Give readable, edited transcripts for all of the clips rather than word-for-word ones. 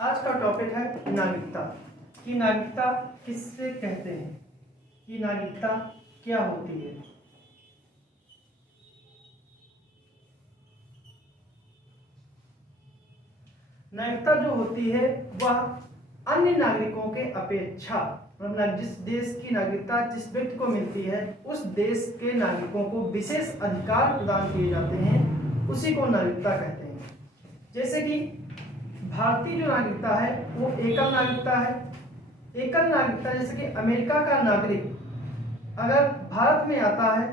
आज का टॉपिक है नागरिकता। कि नागरिकता किससे कहते हैं, कि नागरिकता क्या होती है। नागरिकता जो होती है वह अन्य नागरिकों के अपेक्षा, मतलब जिस देश की नागरिकता जिस व्यक्ति को मिलती है उस देश के नागरिकों को विशेष अधिकार प्रदान किए जाते हैं, उसी को नागरिकता कहते हैं। जैसे कि भारतीय जो नागरिकता है वो एकल नागरिकता है। एकल नागरिकता जैसे कि अमेरिका का नागरिक अगर भारत में आता है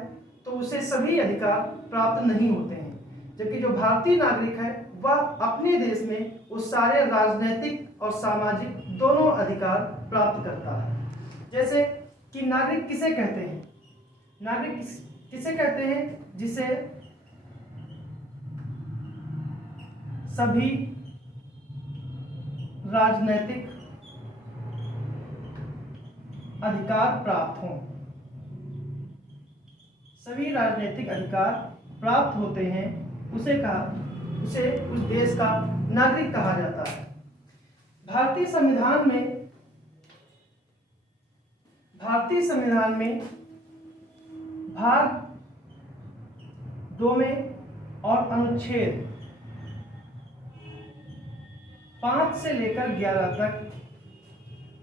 तो उसे सभी अधिकार प्राप्त नहीं होते हैं, जबकि जो भारतीय नागरिक है वह अपने देश में उस सारे राजनीतिक और सामाजिक दोनों अधिकार प्राप्त करता है। जैसे कि नागरिक किसे कहते हैं, नागरिक किसे कहते हैं, जिसे सभी राजनीतिक अधिकार प्राप्त हों, सभी राजनीतिक अधिकार प्राप्त होते हैं, उसे उस देश का नागरिक कहा जाता है। भारतीय संविधान में भाग 2 में और अनुच्छेद 5 से लेकर 11 तक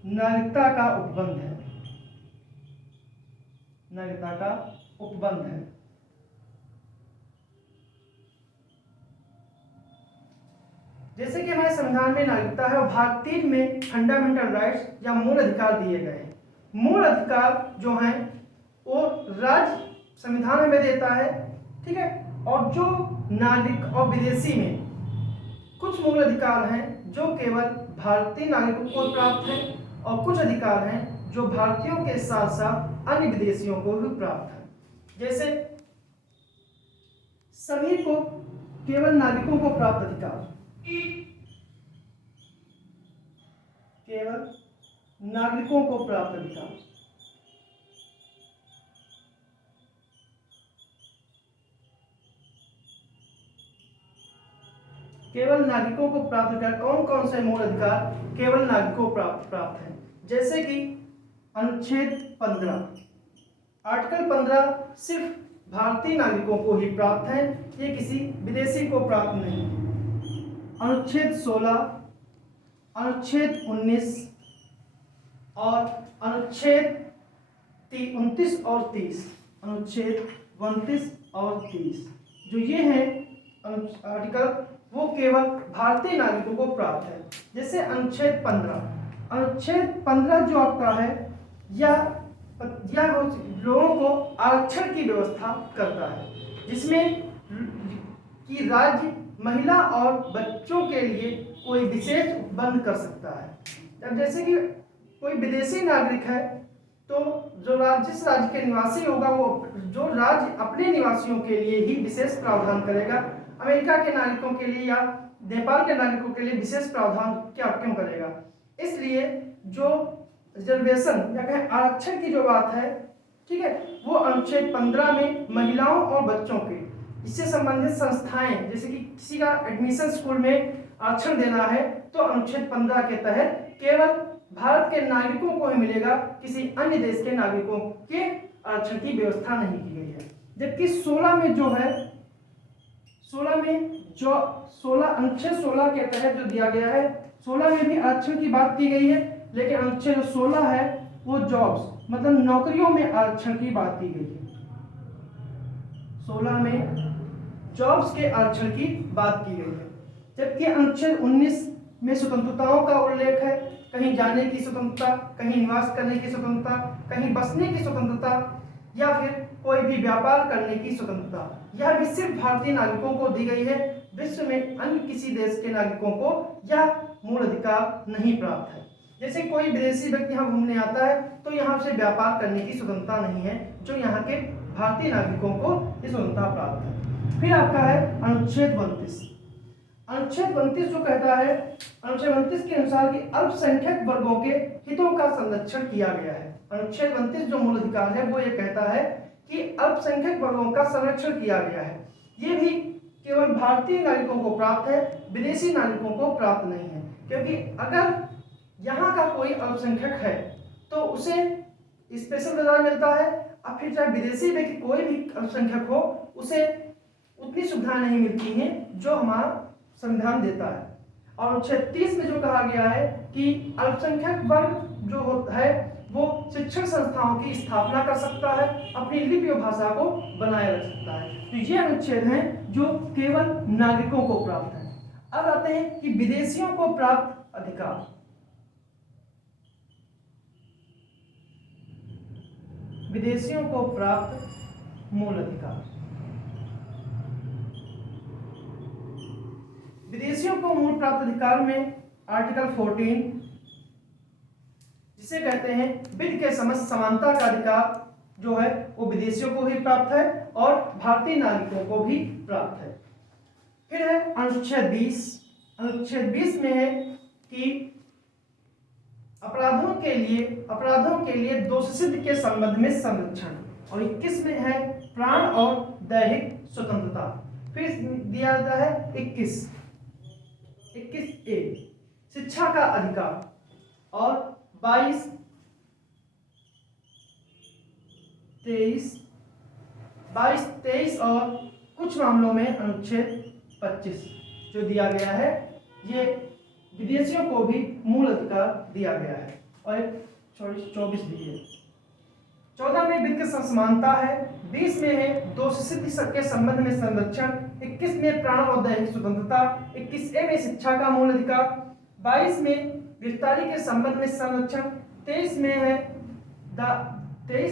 नागरिकता का उपबंध है। नागरिकता का उपबंध है। जैसे कि हमारे संविधान में नागरिकता है और भाग 3 में फंडामेंटल राइट्स या मूल अधिकार दिए गए हैं। मूल अधिकार जो हैं वो राज्य संविधान हमें देता है, ठीक है। और जो नागरिक और विदेशी में कुछ मूल अधिकार हैं जो केवल भारतीय नागरिकों को प्राप्त हैं और कुछ अधिकार हैं जो भारतीयों के साथ साथ अन्य विदेशियों को भी प्राप्त है। जैसे सभी को केवल नागरिकों को प्राप्त अधिकार, केवल नागरिकों को प्राप्त अधिकार, केवल नागरिकों को प्राप्त अधिकार। कौन कौन से मूल अधिकार केवल नागरिकों को प्राप्त हैं, जैसे कि अनुच्छेद 15, आर्टिकल 15 सिर्फ भारतीय नागरिकों को ही प्राप्त है, ये किसी विदेशी को प्राप्त नहीं है। अनुच्छेद 16, अनुच्छेद 19 और अनुच्छेद 29 और 30, अनुच्छेद 29 और 30 जो ये हैं आर्टिकल, वो केवल भारतीय नागरिकों को प्राप्त है। जैसे अनुच्छेद 15 जो आपका है यह लोगों को आरक्षण की व्यवस्था करता है, जिसमें कि राज्य महिला और बच्चों के लिए कोई विशेष उपबंध कर सकता है। अब जैसे कि कोई विदेशी नागरिक है तो जो जिस राज्य के निवासी होगा वो जो राज्य अपने निवासियों के लिए ही विशेष प्रावधान करेगा, अमेरिका के नागरिकों के लिए या नेपाल के नागरिकों के लिए विशेष प्रावधान क्यों करेगा। इसलिए जो रिजर्वेशन या कहें आरक्षण की जो बात है, ठीक है, वो अनुच्छेद 15 में महिलाओं और बच्चों के इससे संबंधित संस्थाएं, जैसे कि किसी का एडमिशन स्कूल में आरक्षण देना है तो अनुच्छेद 15 के तहत केवल भारत के नागरिकों को ही मिलेगा, किसी अन्य देश के नागरिकों के आरक्षण की व्यवस्था नहीं की गई है। जबकि 16 में जो है, 16 में जो 16 अनुच्छेद 16 के तहत जो दिया गया है, 16 में भी आरक्षण की बात की गई है, लेकिन अनुच्छेद 16 है वो जॉब्स मतलब नौकरियों में आरक्षण की बात की गई है। 16 में जॉब्स के आरक्षण की बात की गई है। जबकि अनुच्छेद 19 में स्वतंत्रताओं का उल्लेख है, कहीं जाने की स्वतंत्रता, कहीं निवास करने की स्वतंत्रता, कहीं बसने की स्वतंत्रता या फिर कोई भी व्यापार करने की स्वतंत्रता, यह भी सिर्फ भारतीय नागरिकों को दी गई है। विश्व में अन्य किसी देश के नागरिकों को यह मूल अधिकार नहीं प्राप्त है। जैसे कोई विदेशी व्यक्ति यहाँ घूमने आता है तो यहाँ से व्यापार करने की स्वतंत्रता नहीं है, जो यहाँ के भारतीय नागरिकों को ये स्वतंत्रता प्राप्त है। फिर आपका है अनुच्छेद 32। अनुच्छेद 32 जो कहता है, अनुच्छेद 32 के अनुसार कि अल्पसंख्यक वर्गों के हितों का संरक्षण किया गया है। अनुच्छेद 32 जो मूल अधिकार है वो ये कहता है कि अल्पसंख्यक वर्गों का संरक्षण किया गया है। ये भी केवल भारतीय नागरिकों को प्राप्त है, विदेशी नागरिकों को प्राप्त नहीं है। क्योंकि अगर यहाँ का कोई अल्पसंख्यक है तो उसे स्पेशल अधिकार मिलता है, और फिर चाहे विदेशी व्यक्ति कोई भी अल्पसंख्यक हो उसे उतनी सुविधाएं नहीं मिलती हैं जो हमारा संविधान देता है। और 36 में जो कहा गया है कि अल्पसंख्यक वर्ग जो है वो शिक्षण संस्थाओं की स्थापना कर सकता है, अपनी लिपि और भाषा को बनाए रख सकता है। तो ये अनुच्छेद हैं जो केवल नागरिकों को प्राप्त है। अब आते हैं कि विदेशियों को प्राप्त अधिकार। विदेशियों को प्राप्त मूल अधिकार। विदेशियों को मूल प्राप्त अधिकार में आर्टिकल 14 जिसे कहते हैं विधि के समस्त समानता का अधिकार जो है वो विदेशियों को भी प्राप्त है और भारतीय नागरिकों को भी प्राप्त है। फिर है अनुच्छेद 20। अनुच्छेद 20 में है कि अपराधों के लिए दोषसिद्धि के संबंध में संरक्षण, और 21 में है प्राण और दैहिक स्वतंत्रता। फिर दिया जाता है 21A शिक्षा का अधिकार, और 22, 23 और कुछ मामलों में अनुच्छेद 25 जो दिया गया है ये विदेशियों को भी मूल अधिकार दिया गया है। और 24 भी है। 14 में विधि की समानता है, 20 में है दोषसिद्धि के संबंध में संरक्षण, 21 में प्राण और दैहिक स्वतंत्रता, 21A में शिक्षा का मूल अधिकार, 22 में गिरफ्तारी के संबंध में संरक्षण, 23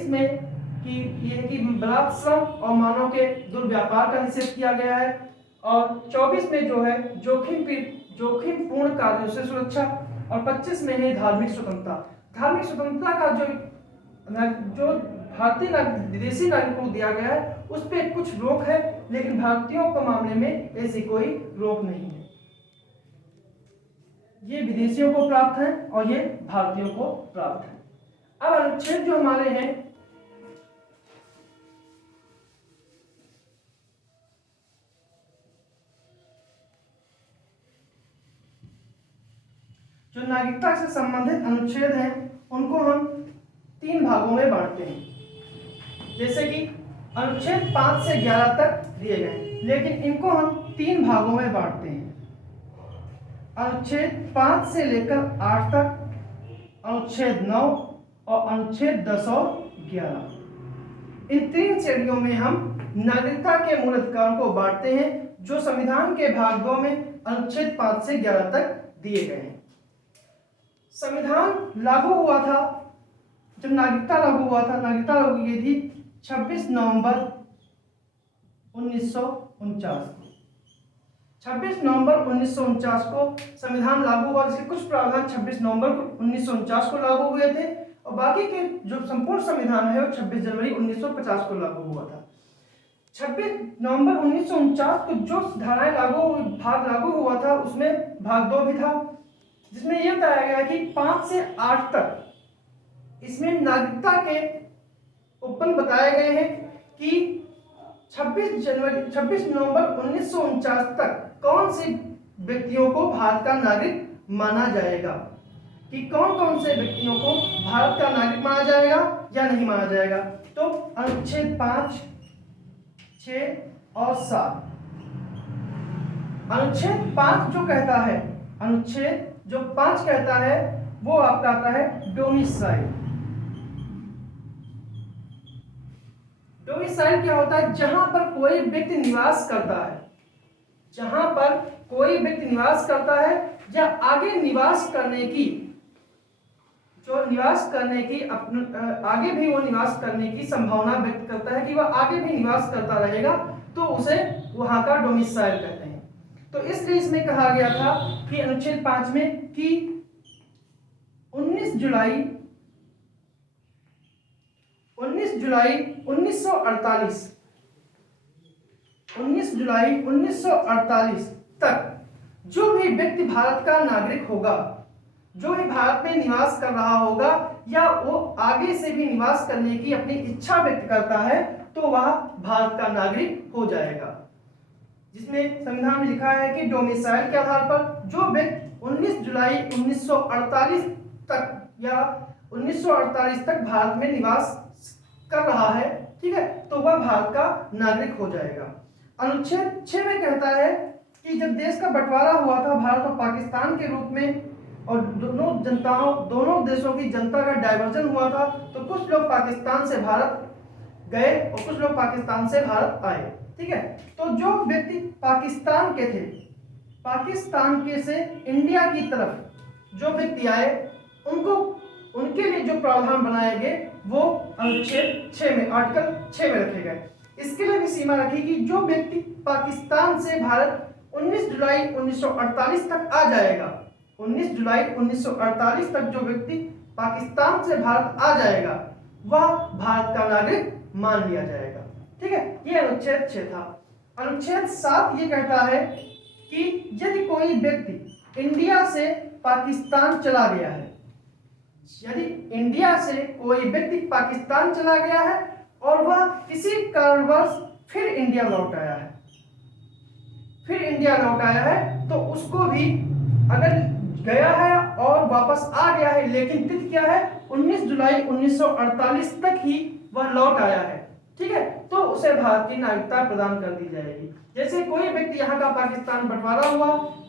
में कि यह कि बलात्कार श्रम और मानव के दुर्व्यापार का निषेध किया गया है, और 24 में जो है जोखिमपूर्ण कार्यों से सुरक्षा, और 25 में है धार्मिक स्वतंत्रता। धार्मिक स्वतंत्रता का जो भारतीय विदेशी नागरिकों को दिया गया है उस पर कुछ रोक है, लेकिन भारतीयों के मामले में ऐसी कोई रोक नहीं है। ये विदेशियों को प्राप्त है और ये भारतीयों को प्राप्त है। अब अनुच्छेद जो हमारे हैं जो नागरिकता से संबंधित अनुच्छेद हैं उनको हम 3 भागों में बांटते हैं। जैसे कि अनुच्छेद 5 से 11 तक दिए गए, लेकिन इनको हम 3 भागों में बांटते हैं। अनुच्छेद 5 से लेकर 8 तक, अनुच्छेद 9 और अनुच्छेद 10 और 11। इन 3 श्रेणियों में हम नागरिकता के मूल अधिकारों को बांटते हैं जो संविधान के भाग 2 में अनुच्छेद 5 से 11 तक दिए गए हैं। संविधान लागू हुआ था, जब नागरिकता लागू हुआ था, नागरिकता लागू की गई थी 26 नवंबर 1949 को। 26 नवंबर 1949 को संविधान लागू हुआ, जिसके कुछ प्रावधान 26 नवंबर 1949 को लागू हुए थे, और बाकी के जो संपूर्ण संविधान है वो 26 जनवरी 1950 को लागू हुआ था। 26 नवंबर 1949 को जो धाराएं भाग लागू हुआ था उसमें भाग 2 भी था, जिसमें यह बताया गया कि 5 से 8 तक इसमें नागरिकता के उपबंध बताए गए हैं कि 26 नवंबर 1949 तक कौन से व्यक्तियों को भारत का नागरिक माना जाएगा, कि कौन कौन से व्यक्तियों को भारत का नागरिक माना जाएगा या नहीं माना जाएगा। तो अनुच्छेद 5, 6 और 7। अनुच्छेद 5 जो कहता है, अनुच्छेद जो 5 कहता है वो आपका आता है डोमिसाइल। डोमिसाइल क्या होता है? जहां पर कोई व्यक्ति निवास करता है, जहां पर कोई व्यक्ति निवास करता है या आगे निवास करने की आगे भी वो निवास करने की संभावना व्यक्त करता है कि वह आगे भी निवास करता रहेगा, तो उसे वहां का डोमिसाइल कहते हैं। तो इसलिए इसमें कहा गया था कि अनुच्छेद 5 में कि 19 जुलाई 1948 तक जो भी व्यक्ति भारत का नागरिक होगा, जो भी भारत में निवास कर रहा होगा या वो आगे से भी निवास करने की अपनी इच्छा व्यक्त करता है, तो वह भारत का नागरिक हो जाएगा। जिसमें संविधान में लिखा है कि डोमिसाइल के आधार पर जो व्यक्ति 19 जुलाई 1948 तक या 1948 तक भारत में निवास कर रहा है, ठीक है, तो वह भारत का नागरिक हो जाएगा। अनुच्छेद 6 में कहता है कि जब देश का बंटवारा हुआ था भारत और पाकिस्तान के रूप में, और दोनों देशों की जनता का डाइवर्जन हुआ था, तो कुछ लोग पाकिस्तान से भारत गए और कुछ लोग पाकिस्तान से भारत आए, ठीक है। तो जो व्यक्ति पाकिस्तान के थे, पाकिस्तान के से इंडिया की तरफ जो व्यक्ति आए, उनको उनके लिए जो प्रावधान बनाए गए वो अनुच्छेद 6 में, आर्टिकल 6 में रखे गए। इसके लिए भी सीमा रखी कि जो व्यक्ति पाकिस्तान से भारत 19 जुलाई 1948 तक आ जाएगा, 19 जुलाई 1948 तक जो व्यक्ति पाकिस्तान से भारत आ जाएगा, वह भारत का नागरिक मान लिया जाएगा, ठीक है। ये अनुच्छेद 6 था। अनुच्छेद 7 ये कहता है कि यदि कोई व्यक्ति इंडिया से पाकिस्तान चला गया है, यदि इंडिया से कोई व्यक्ति पाकिस्तान चला गया है और वह किसी कारणवश फिर इंडिया लौट आया है, तो उसको भी, अगर गया है और वापस आ गया है लेकिन तिथि क्या है, 19 जुलाई 1948 तक ही वह लौट आया है, ठीक है, तो उसे भारत की नागरिकता प्रदान कर दी जाएगी। जैसे कोई व्यक्ति यहाँ का पाकिस्तान बंटवारा हुआ,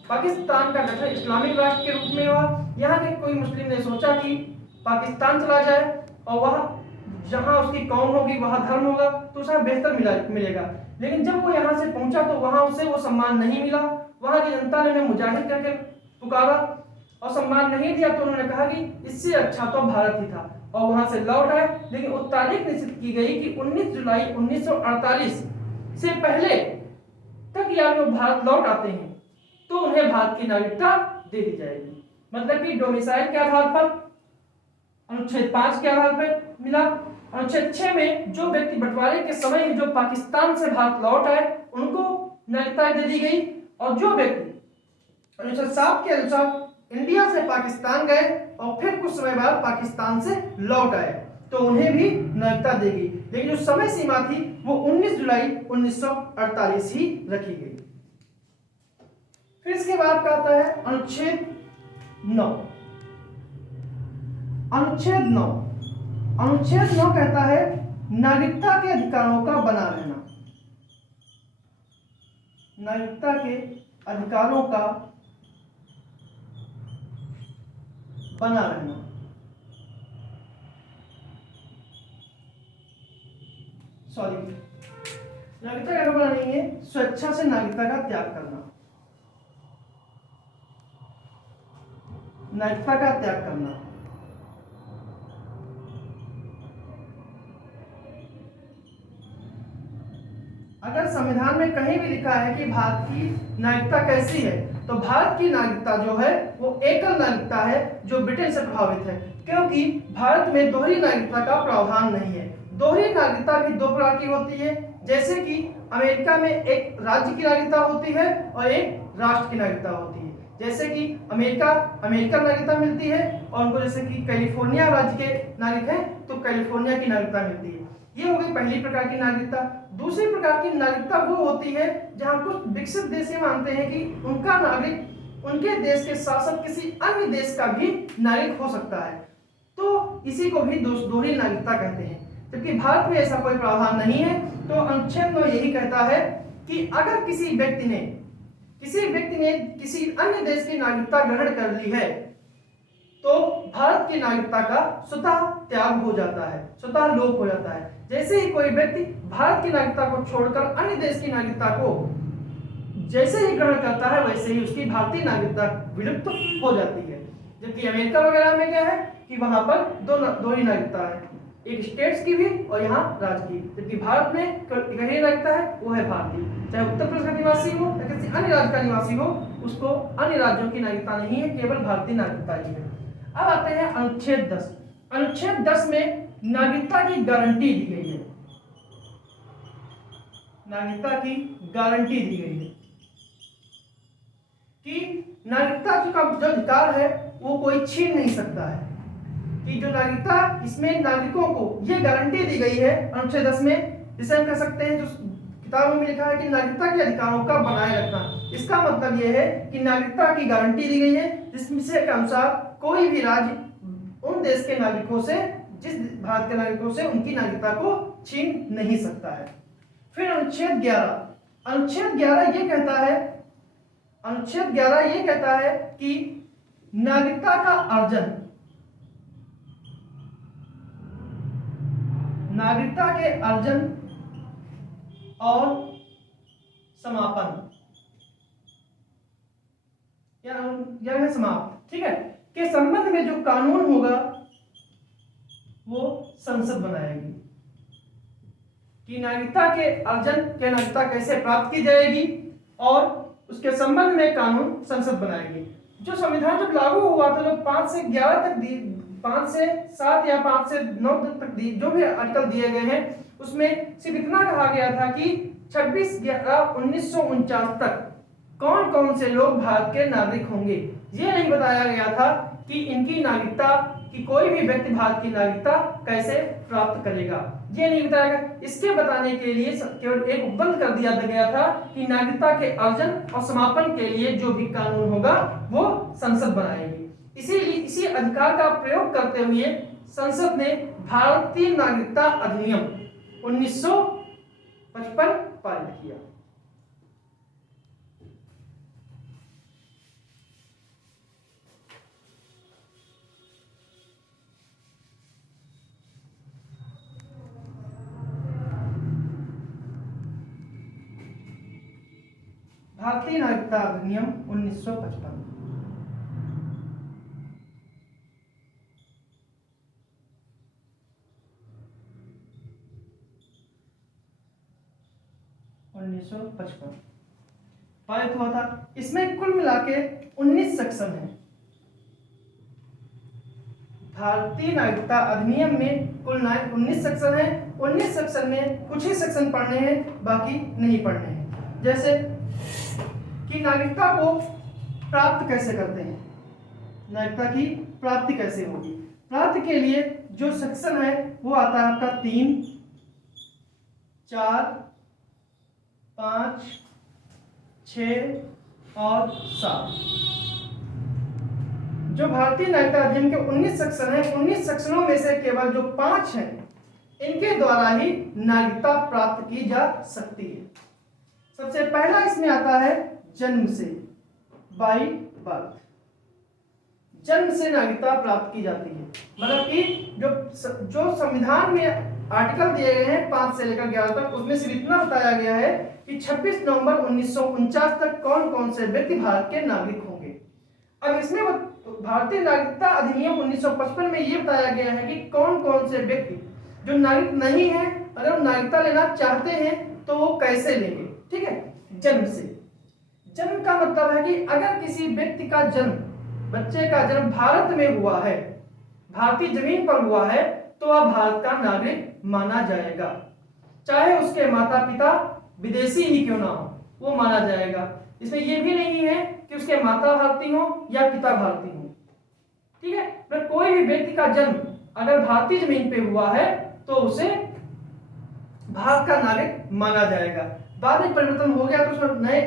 पाकिस्तान का गठन इस्लामिक राष्ट्र के रूप में हुआ, यहाँ के कोई मुस्लिम ने सोचा कि पाकिस्तान चला जाए और वह जहाँ उसकी कौम होगी, वहाँ धर्म होगा, तो उसे बेहतर मिलेगा, लेकिन जब वो यहाँ से पहुंचा तो वहाँ उसे वो सम्मान नहीं मिला। वहाँ की जनता ने उन्हें मुजाहिद करके पुकारा और सम्मान नहीं दिया, तो उन्होंने कहा कि इससे अच्छा तो भारत ही था, और वहां से लौट आए। लेकिन वो तारीख निश्चित की गई कि 19 जुलाई 1948 से पहले तक या वो भारत लौट आते हैं तो उन्हें भारत की नागरिकता दे दी जाएगी। मतलब कि डोमिसाइल के आधार पर अनुच्छेद 5 के आधार पर मिला। अनुच्छेद 6 में जो व्यक्ति बंटवारे के समय जो पाकिस्तान से भारत लौट आए उनको नागरिकता दे दी गई, और जो व्यक्ति अनुच्छेद 7 के अनुसार इंडिया से पाकिस्तान गए और फिर कुछ समय बाद पाकिस्तान से लौट आए तो उन्हें भी नागरिकता देगी, लेकिन जो समय सीमा थी वो 19 जुलाई 1948 ही रखी गई। फिर इसके बाद का आता है अनुच्छेद 9। अनुच्छेद 9 कहता है नागरिकता के अधिकारों का बना रहना। नागरिकता के अधिकारों का बना रहना। नागरिकता का बना नहीं है, स्वेच्छा से नागरिकता का त्याग करना। नागरिकता का त्याग करना। अगर संविधान में कहीं भी लिखा है कि भारत की नागरिकता कैसी है, तो भारत की नागरिकता जो है वो एकल नागरिकता है जो ब्रिटेन से प्रभावित है, क्योंकि भारत में दोहरी नागरिकता का प्रावधान नहीं है। दोहरी नागरिकता भी दो प्रकार की होती है, जैसे कि अमेरिका में एक राज्य की नागरिकता होती है और एक राष्ट्र की नागरिकता होती है। जैसे कि अमेरिकन नागरिकता मिलती है, और उनको जैसे कि कैलिफोर्निया राज्य के नागरिक हैं तो कैलिफोर्निया की नागरिकता मिलती है। ये हो गई पहली प्रकार की नागरिकता। दूसरी प्रकार की नागरिकता वो होती है जहां कुछ विकसित देश ये मानते हैं कि उनका नागरिक उनके देश के शासक किसी अन्य देश का भी नागरिक हो सकता है, तो इसी को भी दोहरी नागरिकता कहते हैं। जबकि भारत में ऐसा कोई प्रावधान नहीं है। तो अनुच्छेद 9 यही कहता है कि अगर किसी व्यक्ति ने किसी अन्य देश की नागरिकता ग्रहण कर ली है तो भारत की नागरिकता का स्वतः त्याग हो जाता है, स्वतः लोप हो जाता है। जैसे ही कोई व्यक्ति भारत की नागरिकता को छोड़कर अन्य देश की नागरिकता को जैसे ही ग्रहण करता है, वैसे ही उसकी भारतीय नागरिकता विलुप्त हो जाती है। जबकि अमेरिका वगैरह में क्या है कि वहां पर दोहरी नागरिकता है, एक स्टेट्स की भी और यहाँ राज्य की। जबकि भारत में एक ही नागरिकता है, वो है भारतीय। चाहे उत्तर प्रदेश का निवासी हो या किसी अन्य राज्य का निवासी हो, उसको अन्य राज्यों की नागरिकता नहीं है, केवल भारतीय नागरिकता ही है। अब आते हैं अनुच्छेद 10। अनुच्छेद 10 में नागरिकता की गारंटी दी गई है। नागरिकता की गारंटी दी गई है कि नागरिकता का जो अधिकार है वो कोई छीन नहीं सकता है। कि जो नागरिकता, इसमें नागरिकों को ये गारंटी दी गई है अनुच्छेद 10 में, जिसे हम कह सकते हैं जो किताबों में लिखा है कि नागरिकता के अधिकारों का बनाए रखना। इसका मतलब यह है कि नागरिकता की गारंटी दी गई है, जिसमें के अनुसार कोई भी राज्य उन देश के नागरिकों से, जिस भारत के नागरिकों से, उनकी नागरिकता को छीन नहीं सकता है। फिर अनुच्छेद 11, अनुच्छेद 11 ये कहता है, अनुच्छेद 11 ये कहता है कि नागरिकता का अर्जन, नागरिकता के अर्जन और समापन या है समाप्त, ठीक है, के संबंध में जो कानून होगा वो संसद बनाएगी कि नागरिकता के अर्जन के नागरिकता कैसे प्राप्त की जाएगी और उसके संबंध में कानून संसद बनाएगी। जो संविधान जब लागू हुआ था, जो 5 से 11 तक 5 से 7 या 5 से 9 तक जो भी आर्टिकल दिए गए हैं, उसमें सिर्फ इतना कहा गया था कि 26/11/1949 तक कौन कौन से लोग भारत के नागरिक होंगे। ये नहीं बताया गया था कि इनकी नागरिकता, कि कोई भी व्यक्ति भारत की नागरिकता कैसे प्राप्त करेगा, ये नहीं बताया गया। इसके बताने के लिए केवल एक उपबंध कर दिया गया था कि नागरिकता के अर्जन और समापन के लिए जो भी कानून होगा वो संसद बनाएगी। इसीलिए इसी अधिकार का प्रयोग करते हुए संसद ने भारतीय नागरिकता अधिनियम 1955 पारित किया। भारतीय नागरिकता अधिनियम 1955। पारित हुआ था। इसमें कुल मिला के 19 सेक्शन है। भारतीय नागरिकता अधिनियम में कुल 19 सेक्शन है। 19 सेक्शन में कुछ ही सेक्शन पढ़ने हैं, बाकी नहीं पढ़ने हैं। जैसे कि नागरिकता को प्राप्त कैसे करते हैं, नागरिकता की प्राप्ति कैसे होगी। प्राप्ति के लिए जो सेक्शन है वो आता है आपका 3, 4, 5, 6 और 7। जो भारतीय नागरिकता अधिनियम के 19 सेक्शन है, 19 सेक्शनों में से केवल जो 5 हैं, इनके द्वारा ही नागरिकता प्राप्त की जा सकती है। सबसे पहला इसमें आता है जन्म से, बाई बर्थ। जन्म से नागरिकता प्राप्त की जाती है। मतलब कि जो संविधान में आर्टिकल दिए गए हैं 5 से लेकर 11 तक, उसमें सिर्फ इतना बताया गया है कि 26 नवंबर 1949 तक कौन कौन से व्यक्ति भारत के नागरिक होंगे। अब इसमें भारतीय नागरिकता अधिनियम 1955 में ये बताया गया है कि कौन कौन से व्यक्ति जो नागरिक नहीं है, अगर वो नागरिकता लेना चाहते हैं तो वो कैसे लेंगे। ठीक है, जन्म से। जन्म का मतलब है कि अगर किसी व्यक्ति का जन्म, बच्चे का जन्म भारत में हुआ है, भारतीय जमीन पर हुआ है, तो वह भारत का नागरिक माना जाएगा, चाहे उसके माता पिता विदेशी ही क्यों ना हो, वो माना जाएगा। इसमें यह भी नहीं है कि उसके माता भारतीय हो या पिता भारतीय हो। ठीक है, पर कोई भी व्यक्ति का जन्म अगर भारतीय जमीन पे हुआ है तो उसे भारत का नागरिक माना जाएगा। बाद में परिवर्तन हो गया तो उसमें नए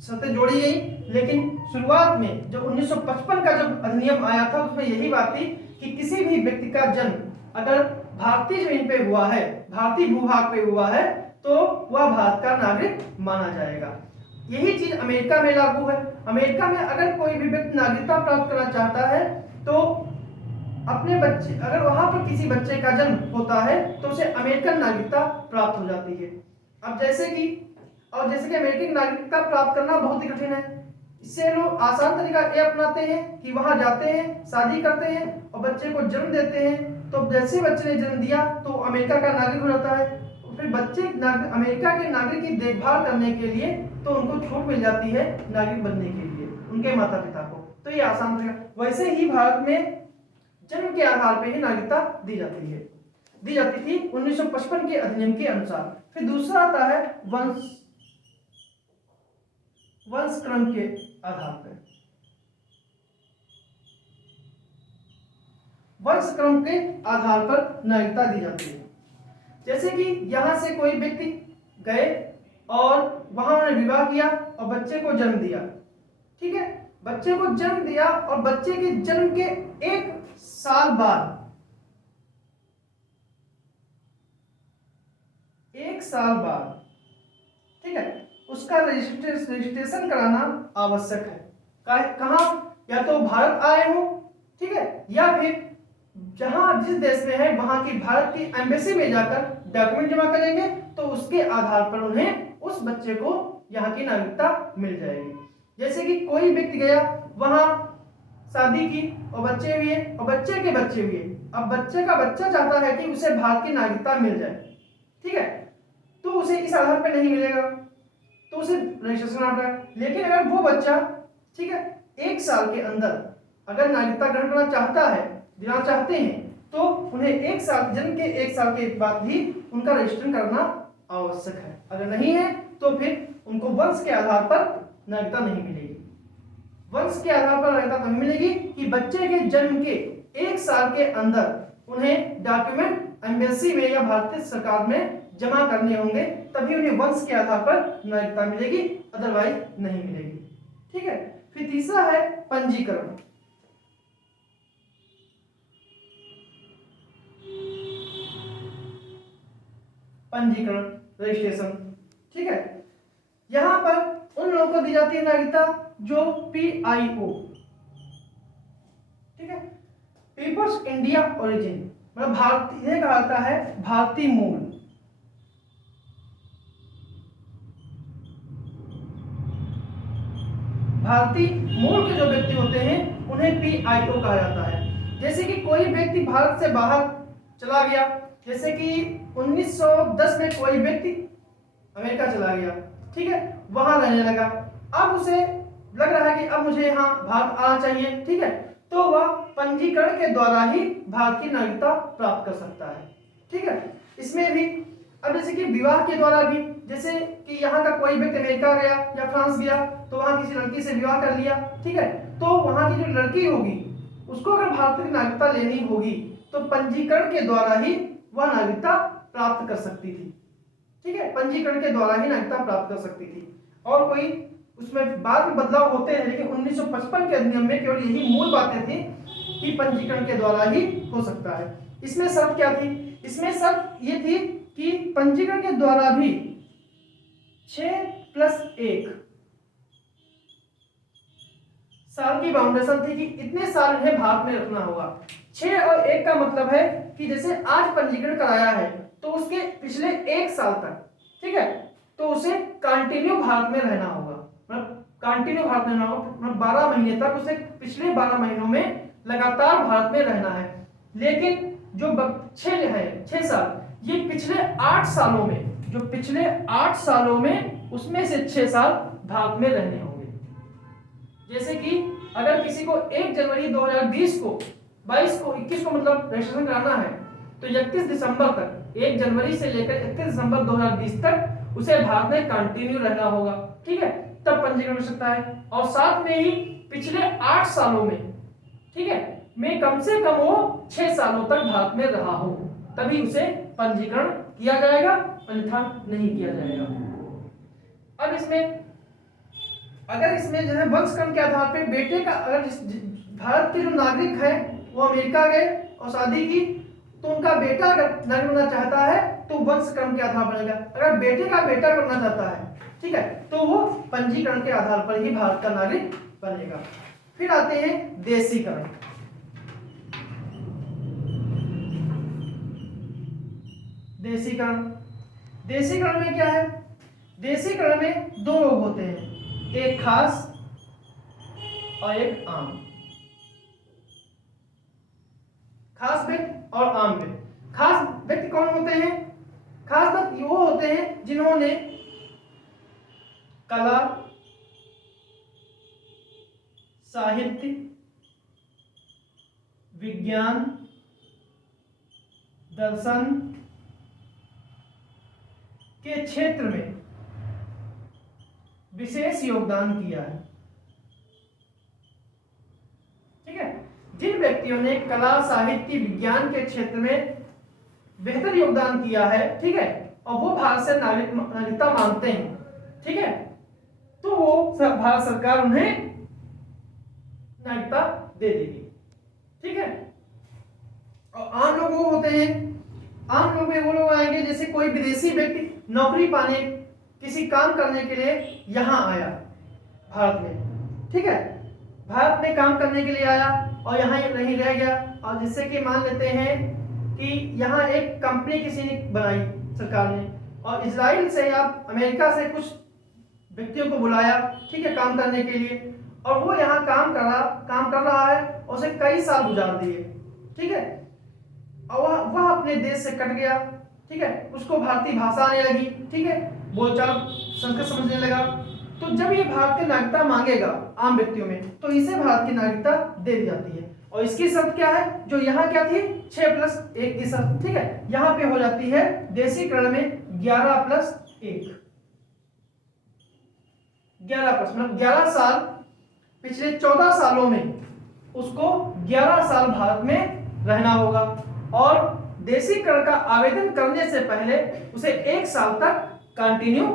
शर्तें जोड़ी गई, लेकिन शुरुआत में जो 1955 का जब अधिनियम आया था उसमें यही बात थी कि किसी भी व्यक्ति का जन्म अगर भारतीय जमीन पे हुआ है, भारतीय भूभाग पे हुआ है, तो वह भारत का नागरिक माना जाएगा। यही चीज अमेरिका में लागू है। अमेरिका में अगर कोई भी व्यक्ति नागरिकता प्राप्त करना चाहता है तो अपने बच्चे, अगर वहां पर किसी बच्चे का जन्म होता है तो उसे अमेरिकन नागरिकता प्राप्त हो जाती है। अब जैसे कि अमेरिकन नागरिकता प्राप्त करना बहुत ही कठिन है, इससे लोग आसान तरीका ये अपनाते हैं कि वहां जाते हैं, शादी करते हैं और बच्चे को जन्म देते हैं। तो जैसे ही बच्चे ने जन्म दिया तो अमेरिका का नागरिक हो जाता है। फिर बच्चे अमेरिका के नागरिक की देखभाल करने के लिए तो उनको छूट मिल जाती है नागरिक बनने के लिए उनके माता पिता को। तो ये आसान तरीका। वैसे ही भारत में जन्म के आधार पर ही नागरिकता दी जाती थी 1955 के अधिनियम के अनुसार। फिर दूसरा आता है वंश क्रम के आधार पर। वंश क्रम के आधार पर नागरिकता दी जाती है। जैसे कि यहां से कोई व्यक्ति गए और वहां उन्होंने विवाह किया और बच्चे को जन्म दिया। ठीक है, बच्चे को जन्म दिया और बच्चे के जन्म के 1 साल बाद, 1 साल बाद, ठीक है, उसका रजिस्ट्रेशन कराना आवश्यक है। कहां? या तो भारत आए हो, ठीक है, या फिर जहां जिस देश में है वहां की भारत की एम्बेसी में जाकर डॉक्यूमेंट जमा करेंगे तो उसके आधार पर उन्हें उस बच्चे को यहाँ की नागरिकता मिल जाएगी। जैसे कि कोई व्यक्ति गया वहां शादी की और बच्चे हुए और बच्चे के बच्चे हुए, अब बच्चे का बच्चा चाहता है कि उसे भारत की नागरिकता मिल जाए, ठीक है, तो उसे इस आधार पर नहीं मिलेगा तो उसे रजिस्ट्रेशन करना पड़ेगा। लेकिन अगर वो बच्चा, ठीक है, 1 साल के अंदर अगर नागरिकता ग्रहण करना चाहता है, देना चाहते हैं, तो उन्हें 1 साल, जन्म के 1 साल के बाद ही उनका रजिस्ट्रेशन करना आवश्यक है। अगर नहीं है तो फिर उनको वंश के आधार पर नागरिकता नहीं मिलेगी। वंश के आधार पर नागरिकता तब मिलेगी कि बच्चे के जन्म के 1 साल के अंदर उन्हें डॉक्यूमेंट एम्बेसी में या भारतीय सरकार में जमा करने होंगे, तभी उन्हें वंश के आधार पर नागरिकता मिलेगी, अदरवाइज नहीं मिलेगी। ठीक है, फिर तीसरा है पंजीकरण। पंजीकरण, रजिस्ट्रेशन, ठीक है, यहां पर उन लोगों को दी जाती है नागरिकता जो PIO, ठीक है, पीपल्स इंडिया ओरिजिन, मतलब भारतीय कहा जाता है, भारतीय मूल। भारतीय मूल के जो व्यक्ति होते हैं उन्हें PIO कहा जाता है। जैसे कि कोई व्यक्ति भारत से बाहर चला गया, जैसे कि 1910 में कोई व्यक्ति अमेरिका चला गया, ठीक है, वहां रहने लगा, अब उसे लग रहा है कि अब मुझे यहाँ भारत आना चाहिए, ठीक है, तो वह पंजीकरण के द्वारा ही भारत की नागरिकता प्राप्त कर सकता है। ठीक है, इसमें भी अब जैसे कि विवाह के द्वारा भी, जैसे कि यहाँ का कोई व्यक्ति अमेरिका गया या फ्रांस गया तो वहां किसी लड़की से विवाह कर लिया, ठीक है, तो वहां की जो लड़की होगी उसको अगर भारत की नागरिकता लेनी होगी तो पंजीकरण के द्वारा ही वह नागरिकता प्राप्त कर सकती थी। ठीक है, पंजीकरण के द्वारा ही नागरिकता प्राप्त कर सकती थी, और कोई उसमें बाद में बदलाव होते हैं, लेकिन 1955 के अधिनियम में केवल यही मूल बातें थी कि पंजीकरण के द्वारा ही हो सकता है। इसमें शर्त क्या थी? इसमें शर्त ये थी कि पंजीकरण के द्वारा भी 6+1 साल की बाउंडेशन थी कि इतने साल इन्हें भारत में रखना होगा। 6 और 1 का मतलब है कि जैसे आज पंजीकरण कराया है तो उसके पिछले 1 साल तक, ठीक है, तो उसे कंटिन्यू भारत में रहना होगा, मतलब कंटिन्यू भारत में रहना होगा, मतलब 12 महीने तक उसे पिछले 12 महीनों में लगातार भारत में रहना है। लेकिन जो 6 साल, ये पिछले 8 सालों में, जो पिछले 8 सालों में उसमें से 6 साल भारत में रहने होंगे। जैसे कि अगर किसी को 1 जनवरी 2020 को, 22 को, 21 को मतलब रजिस्ट्रेशन कराना है तो 31 दिसंबर तक, 1 जनवरी से लेकर 31 दिसंबर 2020 तक उसे भारत में कंटिन्यू रहना होगा, ठीक है, तब पंजीकरण हो सकता है। और साथ में ही पिछले 8 सालों में, ठीक है, में कम से कम वो 6 सालों तक भारत में रहा हो, तभी उसे पंजीकरण किया जाएगा, अन्यथा नहीं किया जाएगा। अब इसमें अगर इसमें जो है वंशक्रम के आधार पर बेटे का, अगर भारत के जो नागरिक है वो अमेरिका गए और शादी की, तो उनका बेटा अगर नागरिक बनना चाहता है तो वंशक्रम के आधार बनेगा। अगर बेटे का बेटा बनना चाहता है, ठीक है, तो वो पंजीकरण के आधार पर ही भारत का नागरिक बनेगा। फिर आते हैं देशीकरण। देशीकरण, देशीकरण में क्या है? देशीकरण में 2 लोग होते हैं, एक खास और एक आम। खास व्यक्ति और आम व्यक्ति। खास व्यक्ति कौन होते हैं? खास व्यक्ति वो होते हैं जिन्होंने कला, साहित्य, विज्ञान, दर्शन के क्षेत्र में विशेष योगदान किया है। ठीक है, जिन व्यक्तियों ने कला, साहित्य, विज्ञान के क्षेत्र में बेहतर योगदान किया है, ठीक है, और वो भारत से नागरिकता मांगते हैं, ठीक है, तो वो भारत सरकार उन्हें नागरिकता दे देगी। ठीक है, और आम लोग वो होते हैं, आम लोग में वो लोग आएंगे जैसे कोई विदेशी व्यक्ति नौकरी पाने, किसी काम करने के लिए यहाँ आया भारत में। ठीक है, भारत में काम करने के लिए आया और यहाँ नहीं रह गया, और जिससे कि मान लेते हैं कि यहाँ एक कंपनी किसी ने बनाई सरकार ने, और इजराइल से या अमेरिका से कुछ व्यक्तियों को बुलाया, ठीक है, काम करने के लिए, और वो यहाँ काम कर रहा है और उसे कई साल गुजार दिए। ठीक है, और वह अपने देश से कट गया। ठीक है, उसको भारतीय भाषा आने लगी, ठीक है, बोलचाल संस्कृत समझने लगा। तो जब ये भारत की नागरिकता मांगेगा आम व्यक्तियों में, तो इसे भारत की नागरिकता दे दी जाती है। और इसकी शर्त क्या है, जो यहाँ क्या थी 6+1 की शर्त। ठीक है, यहाँ पे हो जाती है देशीकरण में 11+1, 11+ मतलब 11 साल, पिछले 14 सालों में उसको 11 साल भारत में रहना होगा, और देशीकरण का आवेदन करने से पहले उसे 1 साल तक कंटिन्यू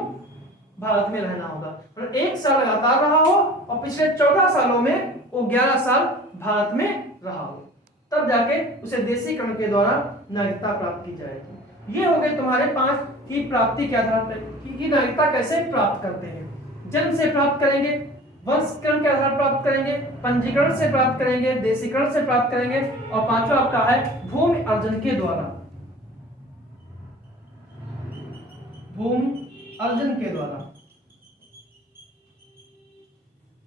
भारत में रहना होगा। मतलब 1 साल लगातार रहा हो और पिछले 14 सालों में वो 11 साल भारत में रहा हो, तब जाके उसे देशीकरण के द्वारा नागरिकता प्राप्त की जाएगी। ये हो गए तुम्हारे 5 की प्राप्ति के आधार पर कि नागरिकता कैसे प्राप्त करते हैं। जन्म से प्राप्त करेंगे, वंशक्रम के आधार प्राप्त करेंगे, पंजीकरण से प्राप्त करेंगे, देशीकरण से प्राप्त करेंगे, और 5वां आपका है भूमि अर्जन के द्वारा, भूमि अर्जन के द्वारा।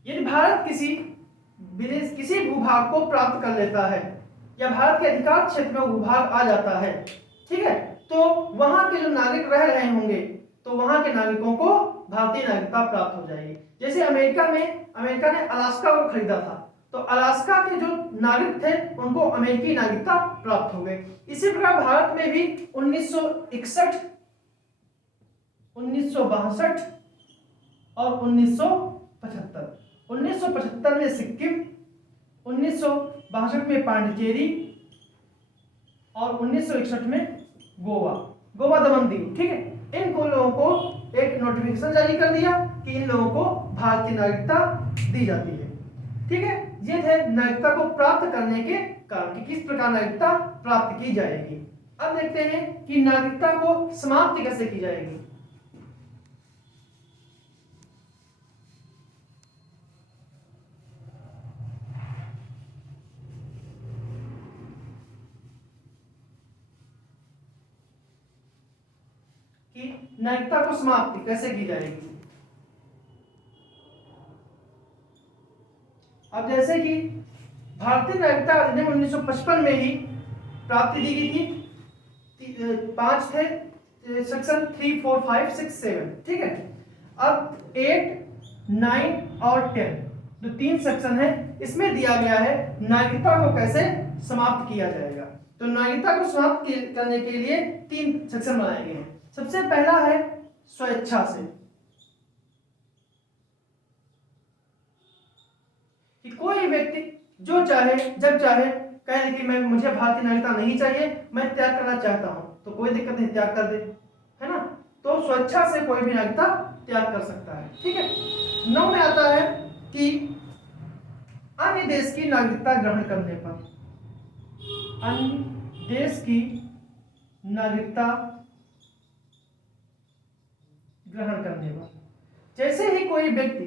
यदि भारत किसी भूभाग को प्राप्त कर लेता है या भारत के अधिकार क्षेत्र में भूभाग आ जाता है, ठीक है, तो वहां के जो नागरिक रह रहे होंगे, तो वहां के नागरिकों को भारतीय नागरिकता प्राप्त हो जाएगी। जैसे अमेरिका ने अलास्का को खरीदा था, तो अलास्का के जो नागरिक थे उनको अमेरिकी नागरिकता प्राप्त हो गई। इसी प्रकार भारत में भी 1961, 1962 और 1975, 1975 में सिक्किम, 1962 में पांडिचेरी और 1961 में गोवा दमन दीव। ठीक है, इन को लोगों को एक नोटिफिकेशन जारी कर दिया कि इन लोगों को भारत की नागरिकता दी जाती है। ठीक है, ये थे नागरिकता को प्राप्त करने के कारण कि किस प्रकार नागरिकता प्राप्त की जाएगी। अब देखते हैं कि नागरिकता को समाप्त कैसे की जाएगी। कि नागरिकता को समाप्ति कैसे की जाएगी। अब जैसे कि भारतीय नागरिकता अधिनियम 1955 में ही प्राप्ति दी गई थी, 5 थे सेक्शन 3, 4, 5, 6, 7। ठीक है, अब 8, 9 और 10 जो 3 सेक्शन है, इसमें दिया गया है नागरिकता को कैसे समाप्त किया जाएगा। तो नागरिकता को समाप्त करने के लिए 3 सेक्शन बनाए गए हैं। सबसे पहला है स्वेच्छा से, कि कोई व्यक्ति जो चाहे जब चाहे कहे कि मुझे भारतीय नागरिकता नहीं चाहिए, मैं त्याग करना चाहता हूं, तो कोई दिक्कत नहीं, त्याग कर दे, है ना। तो स्वेच्छा से कोई भी नागरिकता त्याग कर सकता है। ठीक है, 9 में आता है कि अन्य देश की नागरिकता ग्रहण करने पर, अन्य देश की नागरिकता ग्रहण करने पर, जैसे ही कोई व्यक्ति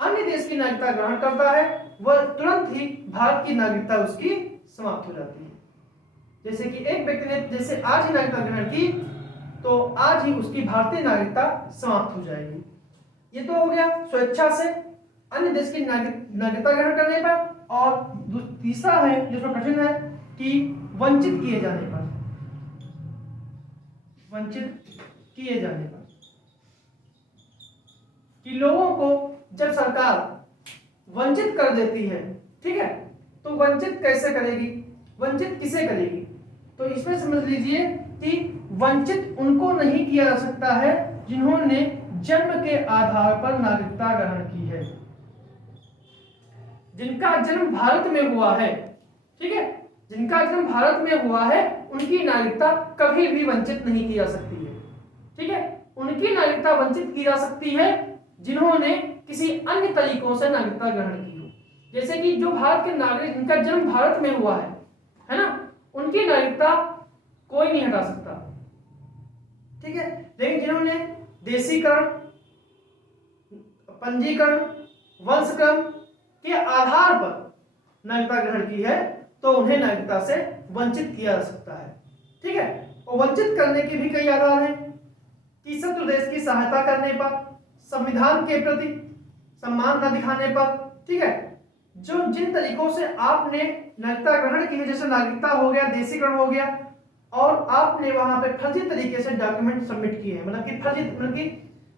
अन्य देश की नागरिकता ग्रहण करता है, वह तुरंत ही भारत की नागरिकता उसकी समाप्त हो जाती है। जैसे कि एक व्यक्ति ने जैसे आज ही नागरिकता ग्रहण की, तो आज ही उसकी भारतीय नागरिकता समाप्त हो जाएगी। ये तो हो गया स्वेच्छा से अन्य देश की नागरिकता ग्रहण करने पर। और तीसरा है जो कठिन है कि वंचित किए जाने पर, वंचित किए जाने पर, कि लोगों को जब सरकार वंचित कर देती है, ठीक है, तो वंचित कैसे करेगी, वंचित किसे करेगी। तो इसमें समझ लीजिए कि वंचित उनको नहीं किया जा सकता है जिन्होंने जन्म के आधार पर नागरिकता ग्रहण की है, जिनका जन्म भारत में हुआ है। ठीक है, जिनका जन्म भारत में हुआ है, उनकी नागरिकता कभी भी वंचित नहीं की जा सकती है। ठीक है, उनकी नागरिकता वंचित की जा सकती है जिन्होंने किसी अन्य तरीकों से नागरिकता ग्रहण की हो। जैसे कि जो भारत के नागरिक, जिनका जन्म भारत में हुआ है ना, उनकी नागरिकता कोई नहीं हटा सकता, ठीक है। लेकिन जिन्होंने देशीकरण, पंजीकरण, वंशक्रम के आधार पर नागरिकता ग्रहण की है तो उन्हें नागरिकता से वंचित किया जा सकता है, ठीक है। और वंचित करने के भी कई आधार हैं कि शत्रु देश की सहायता करने पर, संविधान के प्रति सम्मान न दिखाने पर, ठीक है। जो जिन तरीकों से आपने नागरिकता ग्रहण की है, जैसे नागरिकता हो गया, देशीकरण हो गया, और आपने वहां पे फर्जी तरीके से डॉक्यूमेंट सबमिट किए हैं, मतलब कि फर्जी, मतलब कि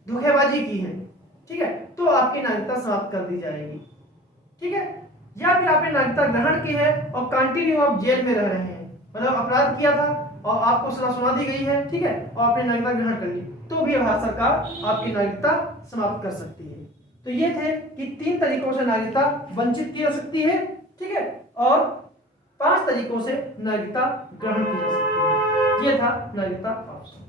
धोखेबाजी की है, ठीक है, तो आपकी नागरिकता समाप्त कर दी जाएगी, ठीक है। या फिर आपने नागरिकता ग्रहण की है और कंटिन्यू आप जेल में रह रहे हैं, मतलब अपराध किया था और आपको सजा सुना दी गई है, ठीक है, और आपने नागरिकता ग्रहण कर ली, तो भी भारत सरकार आपकी नागरिकता समाप्त कर सकती है। तो ये थे कि 3 तरीकों से नागरिकता वंचित की जा सकती है, ठीक है, और 5 तरीकों से नागरिकता ग्रहण की जा सकती है। ये था नागरिकता ऑप्शन।